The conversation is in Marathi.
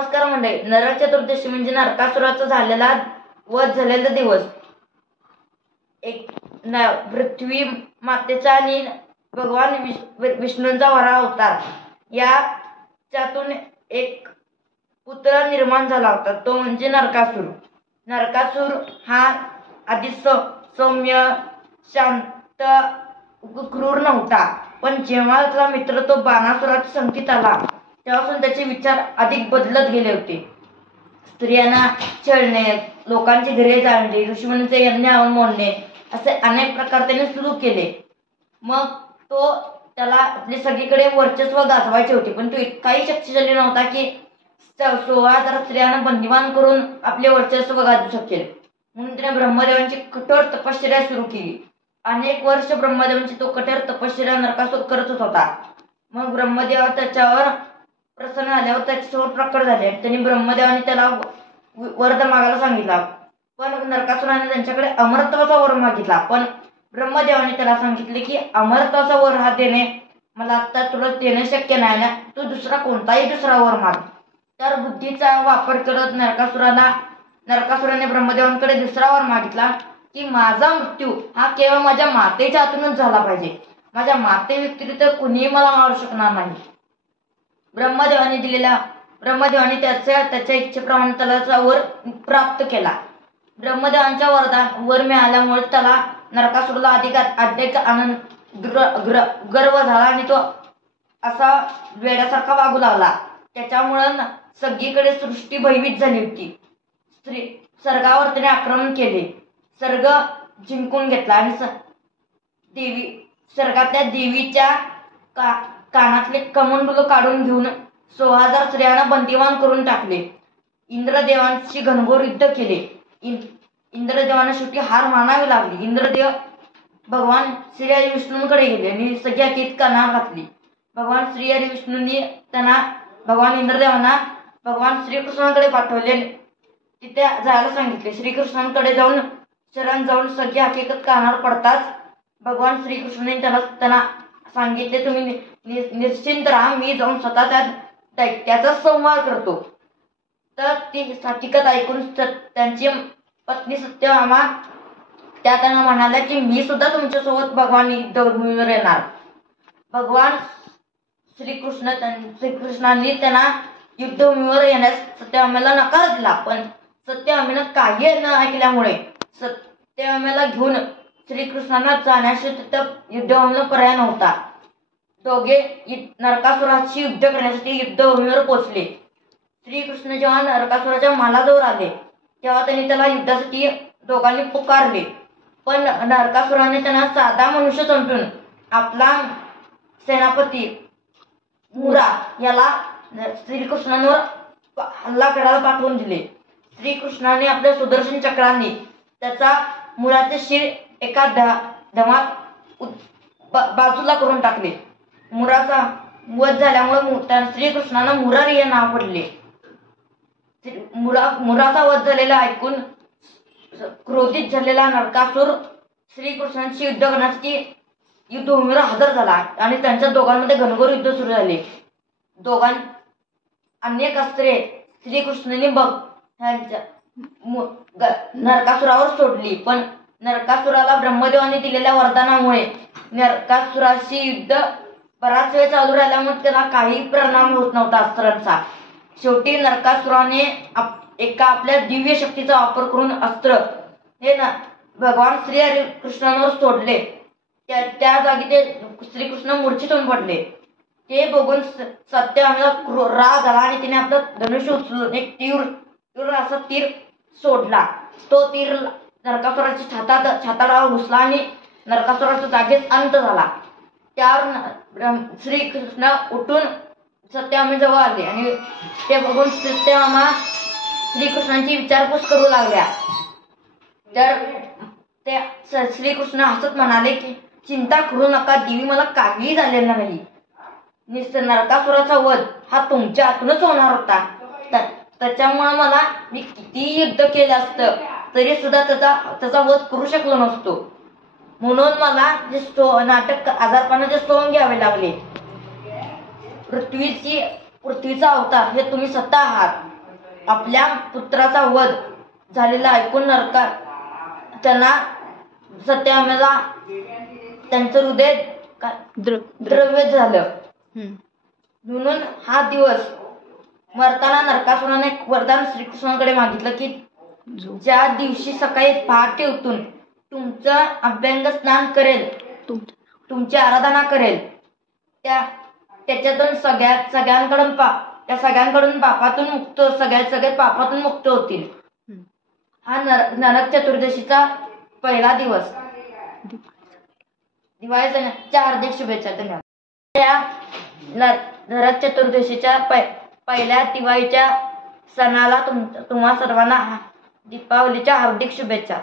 नमस्कार मंडळी. नरक चतुर्दशी म्हणजे नरकासुराचा झालेला वध झालेला दिवस. पृथ्वी मातेचा आणि भगवान विष्णूंचा वरा अवतार याच्यातून एक पुत्र निर्माण झाला होता, तो म्हणजे नरकासुर. नरकासुर हा आधी सौम्य, शांत, क्रूर नव्हता, पण जेव्हा त्याचा मित्र तो बाणासुराचा संकेत आला तेव्हापासून त्याचे विचार अधिक बदलत गेले होते. स्त्रियांना छळणे, लोकांची घरे जाळणे, ऋषीमुनींचे यज्ञ मोडणे असे अनेक प्रकार त्याने सुरू केले. मग त्याला आपले सगळीकडे वर्चस्व गाजवायचे होते, पण तो इतकाही शक्तिशाली नव्हता की 16,000 स्त्रियांना बंदिवान करून आपले वर्चस्व गाजवू शकेल. म्हणून त्याने ब्रह्मदेवांची कठोर तपश्चर्या सुरू केली. अनेक वर्ष ब्रह्मदेवांची तो कठोर तपश्चर्या नरकासुर करतच होता. मग ब्रह्मदेव त्याच्यावर प्रसन्न झाल्यावर त्याच्यासमोर प्रकट झाले. त्यांनी ब्रह्मदेवाने त्याला वरद मागायला सांगितला, पण नरकासुराने त्यांच्याकडे अमरत्वाचा वर मागितला. पण ब्रह्मदेवाने त्याला सांगितले की अमरत्वाचा वर हा देणे मला आता तुला देणे शक्य नाही ना, तू कोणताही दुसरा वर माग. तर बुद्धीचा वापर करत नरकासुराने ब्रह्मदेवांकडे दुसरा वर मागितला की माझा मृत्यू हा केवळ माझ्या मातेच्या हातूनच झाला पाहिजे. माझ्या माते व्यतिरिक्त कुणीही मला मारू शकणार नाही. ब्रह्मदेवाने त्याच्या इच्छेप्रमाणे त्याला वर प्राप्त केला. ब्रह्मदेवांच्या वर मिळाल्यामुळे त्याला नरकासुराला अधिक आनंद गर्व झाला आणि तो असा वेड्यासारखा वागू लागला. त्याच्यामुळे सगळीकडे सृष्टी भयभीत झाली होती. स्वर्गावर त्याने आक्रमण केले, स्वर्ग जिंकून घेतला आणि स्वर्गातल्या देवीच्या कानातले कमंडलू काढून घेऊन 16,000 स्त्रियांना बंदिवान करून टाकले. इंद्रदेवांशी घनघोर युद्ध केले. इंद्रदेवांना शेवटी हार मानावी लागली. इंद्रदेव भगवान श्री हरी विष्णूंकडे गेले आणि सगळ्या गीत कानावर घातली. भगवान श्री हरी विष्णूंनी त्यांना भगवान इंद्रदेवांना भगवान श्रीकृष्णांकडे पाठवले, तिथे जायला सांगितले. श्रीकृष्णांकडे शरण जाऊन सगळी हकीकत कानावर पडताच भगवान श्रीकृष्णांनी त्यांना सांगितले, तुम्ही निश्चिंत राहा, मी जाऊन स्वतः त्याचा संवाद करतो. तर ती हकीकत ऐकून त्यांची पत्नी सत्यभामा त्या त्यांना म्हणाल्या की मी सुद्धा तुमच्यासोबत भगवान युद्धभूमीवर येणार. भगवान श्रीकृष्णांनी त्यांना युद्धभूमीवर येण्यास सत्यभामेला नकार दिला, पण सत्यभामेनं काही न ऐकल्यामुळे सत्यभामेला घेऊन श्रीकृष्णांना जाण्याशी तिथं युद्धभूमीला पर्याय नव्हता. दोघे नरकासुराशी युद्ध करण्यासाठी युद्धभूमीवर पोहोचले. श्रीकृष्ण जेव्हा नरकासुराच्या महालाजवळ आले तेव्हा त्यांनी त्याला युद्धासाठी दोघांनी पुकारले, पण नरकासुराने त्यांना साधा मनुष्य समजून आपला सेनापती मुरा याला श्रीकृष्णांवर हल्ला करायला पाठवून दिले. श्रीकृष्णाने आपल्या सुदर्शन चक्रांनी त्याचा मुराचे शिर एका धमात बाजूला करून टाकले. मुराचा वध झाल्यामुळे श्रीकृष्णांना मुरारी हे नाव पडले. मुराचा वध झालेला ऐकून क्रोधित झालेला नरकासुर श्रीकृष्णांशी युद्ध करण्यासाठी युद्धभूमीवर हजर झाला आणि त्यांच्या दोघांमध्ये घनघोर युद्ध सुरू झाले. अनेक अस्त्रे श्रीकृष्णांनी नरकासुरावर सोडली, पण नरकासुराला ब्रह्मदेवाने दिलेल्या वरदानामुळे नरकासुराशी युद्ध बराच वेळ चालू राहिल्यामुळे त्याला काही परिणाम होत नव्हता अस्त्रांचा. शेवटी नरकासुराने एका आपल्या दिव्य शक्तीचा वापर करून अस्त्र हे भगवान श्री हरी कृष्णांवर सोडले. त्या जागी ते श्रीकृष्ण मूर्छित होऊन पडले. ते बघून सत्यभामेला राग आला आणि तिने आपलं धनुष्य उचलून एक तीव्र असा तीर सोडला. तो तीर नरकासुराच्या छाताडावर घुसला आणि नरकासुराचा जागेच अंत झाला. त्यावर श्रीकृष्ण उठून सत्यभामेजवळ आले आणि ते बघून सत्यभामा श्रीकृष्णांची विचारपूस करू लागल्या. तर ते श्रीकृष्ण हसत म्हणाले की चिंता करू नका देवी, मला काहीही झालेलं नाही. नरकासुराचा वध हा तुमच्या हातूनच होणार होता. त्याच्यामुळे मी किती युद्ध केलं असतं तरी सुद्धा त्याचा वध करू शकलो नसतो. म्हणून मला नाटक आजारपणाचे सोंग घ्यावे लागले. पृथ्वीचा अवतार हे तुम्ही स्वतः आहात. आपल्या पुत्राचा वध झालेला ऐकून त्यांना सत्यभामेला त्यांचं हृदय द्रव्य झालं. म्हणून हा दिवस मरताना नरकासुराने एक वरदान श्रीकृष्णाकडे मागितलं की ज्या दिवशी सकाळी पहाटे उठून तुमचं अभ्यंग स्नान करेल, तुमची आराधना करेल, त्याच्यातून सगळ्यांकडून पापातून मुक्त सगळे पापातून मुक्त होतील. हा नरक चतुर्दशीचा पहिला दिवस. दिवाळी सणाच्या हार्दिक शुभेच्छा. धन्यवाद. या नरक चतुर्दशीच्या पहिल्या दिवाळीच्या सणाला तुम्हा सर्वांना दीपावलीच्या हार्दिक शुभेच्छा.